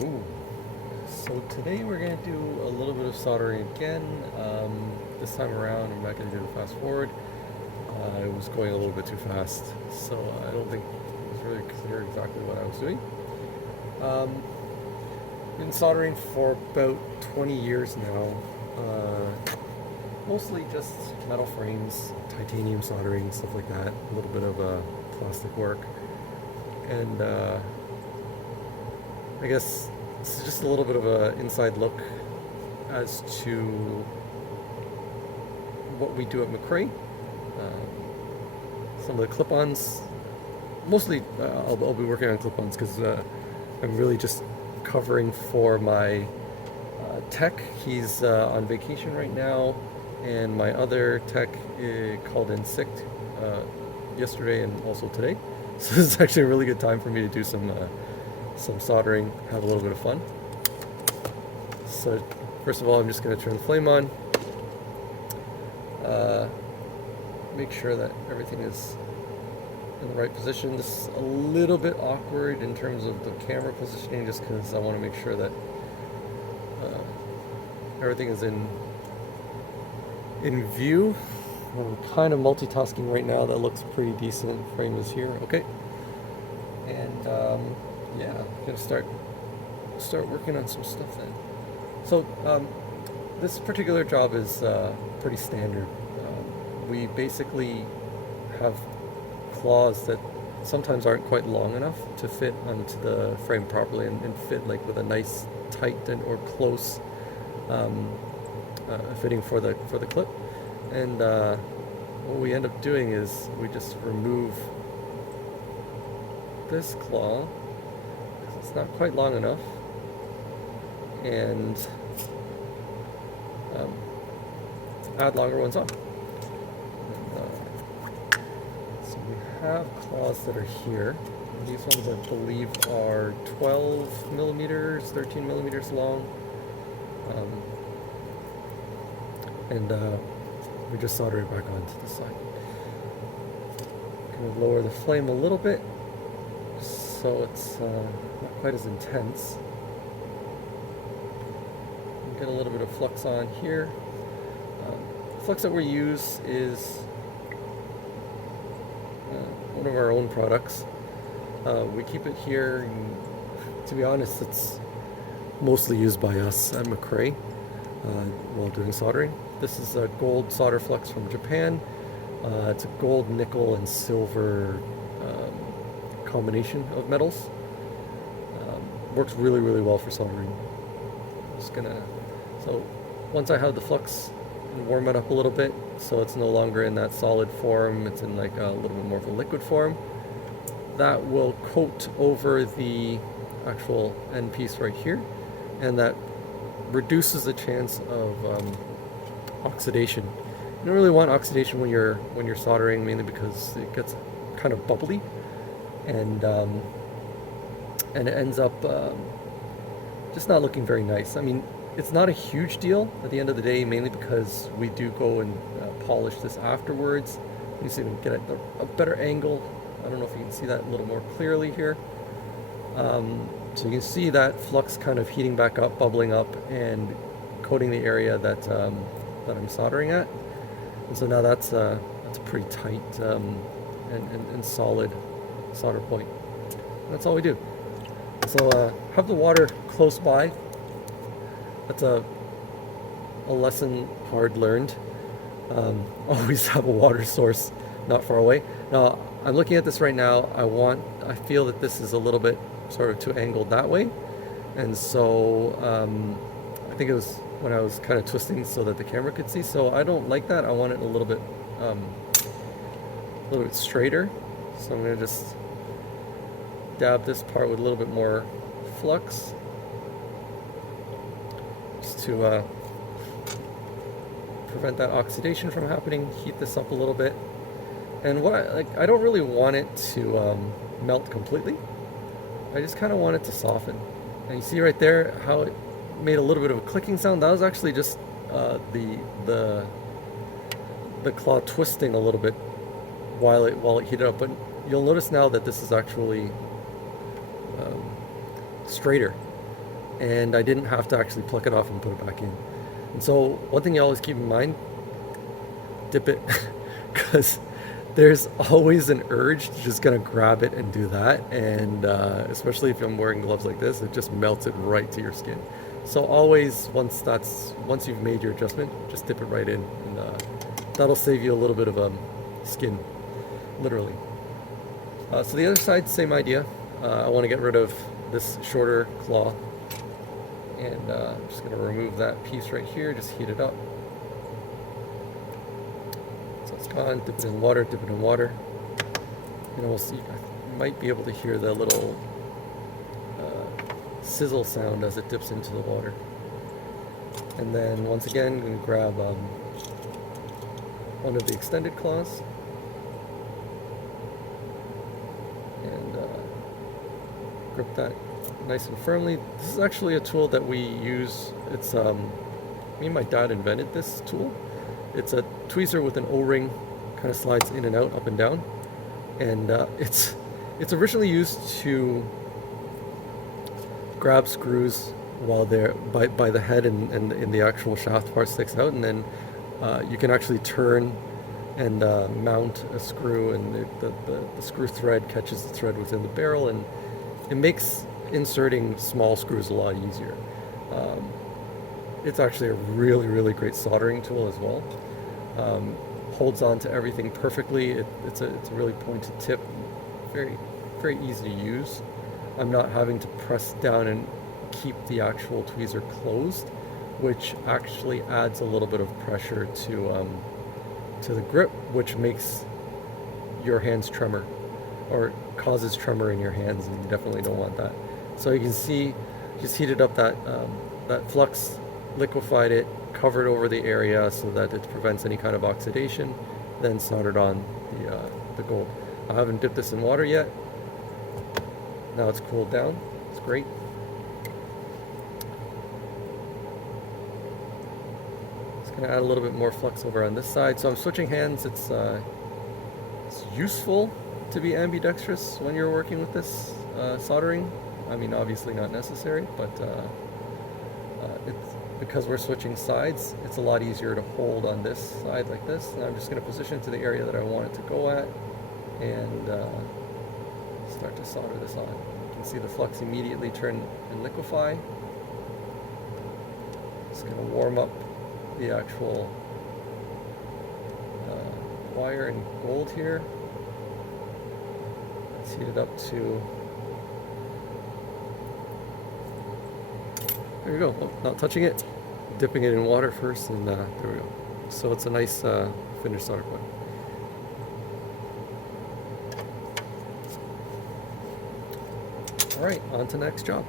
Ooh. So today we're going to do a little bit of soldering again. This time around I'm not going to do the fast forward. I was going a little bit too fast, so I don't think it was really clear exactly what I was doing. Been soldering for about 20 years now. Mostly just metal frames, titanium soldering, stuff like that. A little bit of plastic work. And I guess this is just a little bit of an inside look as to what we do at McCray. Some of the clip-ons, mostly I'll be working on clip-ons because I'm really just covering for my tech. He's on vacation right now, and my other tech called in sick yesterday and also today. So this is actually a really good time for me to do some soldering, have a little bit of fun. So first of all, I'm just going to turn the flame on, make sure that everything is in the right position. This is a little bit awkward in terms of the camera positioning, just because I want to make sure that everything is in view. I'm kind of multitasking right now. That looks pretty decent. Frame is here, okay. And yeah, I'm gonna start working on some stuff then. So this particular job is pretty standard. We basically have claws that sometimes aren't quite long enough to fit onto the frame properly and fit like with a nice tight and or close fitting for the clip. And what we end up doing is we just remove this claw because it's not quite long enough, and add longer ones on. So we have claws that are here. These ones I believe are 12 millimeters, 13 millimeters long. And we just solder it back onto the side. Going to lower the flame a little bit so it's not quite as intense. Get a little bit of flux on here. The flux that we use is one of our own products. We keep it here, and to be honest, it's mostly used by us at McCray while doing soldering. This is a gold solder flux from Japan. It's a gold, nickel, and silver combination of metals. Works really, really well for soldering. So once I have the flux, and warm it up a little bit so it's no longer in that solid form, it's in like a little bit more of a liquid form. That will coat over the actual end piece right here, and that reduces the chance of oxidation. You don't really want oxidation when you're soldering, mainly because it gets kind of bubbly, and it ends up just not looking very nice. I mean, it's not a huge deal at the end of the day, mainly because we do go and polish this afterwards. You see, we get a better angle. I don't know if you can see that a little more clearly here. So you can see that flux kind of heating back up, bubbling up, and coating the area that I'm soldering at. And so now that's a pretty tight and solid solder point. And that's all we do. So have the water close by. That's a lesson hard learned. Always have a water source not far away. Now I'm looking at this right now. I feel that this is a little bit sort of too angled that way, and so I think it was when I was kind of twisting so that the camera could see. So I don't like that. I want it a little bit straighter. So I'm going to just dab this part with a little bit more flux, just to prevent that oxidation from happening. Heat this up a little bit, and I don't really want it to melt completely. I just kind of want it to soften. And you see right there how it made a little bit of a clicking sound. That was actually just the claw twisting a little bit while it heated up. But you'll notice now that this is actually straighter. and I didn't have to actually pluck it off and put it back in. And so one thing you always keep in mind, dip it, because there's always an urge to just kind of grab it and do that, and especially if I'm wearing gloves like this, it just melts it right to your skin. So always, once you've made your adjustment, just dip it right in, and that'll save you a little bit of skin, literally. So the other side, same idea. I want to get rid of this shorter claw, and I'm just going to remove that piece right here, just heat it up. So it's gone, dip it in water, dip it in water. You know, we'll see, you might be able to hear the little sizzle sound as it dips into the water. And then once again, I'm going to grab one of the extended claws and grip that nice and firmly. This is actually a tool that we use. It's me and my dad invented this tool. It's a tweezer with an O-ring, kind of slides in and out, up and down, and it's originally used to grab screws while they're by the head, and in the actual shaft part sticks out, and then you can actually turn and mount a screw, and the screw thread catches the thread within the barrel, and it makes inserting small screws a lot easier. It's actually a really great soldering tool as well. Holds on to everything perfectly. It's a really pointed tip, very easy to use. I'm not having to press down and keep the actual tweezer closed, which actually adds a little bit of pressure to the grip, which makes your hands tremor, or causes tremor in your hands, and you definitely don't want that. So you can see, just heated up that flux, liquefied it, covered over the area so that it prevents any kind of oxidation, then soldered on the gold. I haven't dipped this in water yet. Now it's cooled down. It's great. Just gonna add a little bit more flux over on this side. So I'm switching hands. It's useful to be ambidextrous when you're working with this soldering. I mean, obviously not necessary, but it's because we're switching sides, it's a lot easier to hold on this side like this. And I'm just going to position it to the area that I want it to go at, and start to solder this on. You can see the flux immediately turn and liquefy. Just going to warm up the actual wire and gold here. Let's heat it up to, there we go. Oh, not touching it, dipping it in water first, and there we go. So it's a nice finished solder coil. All right, on to the next job.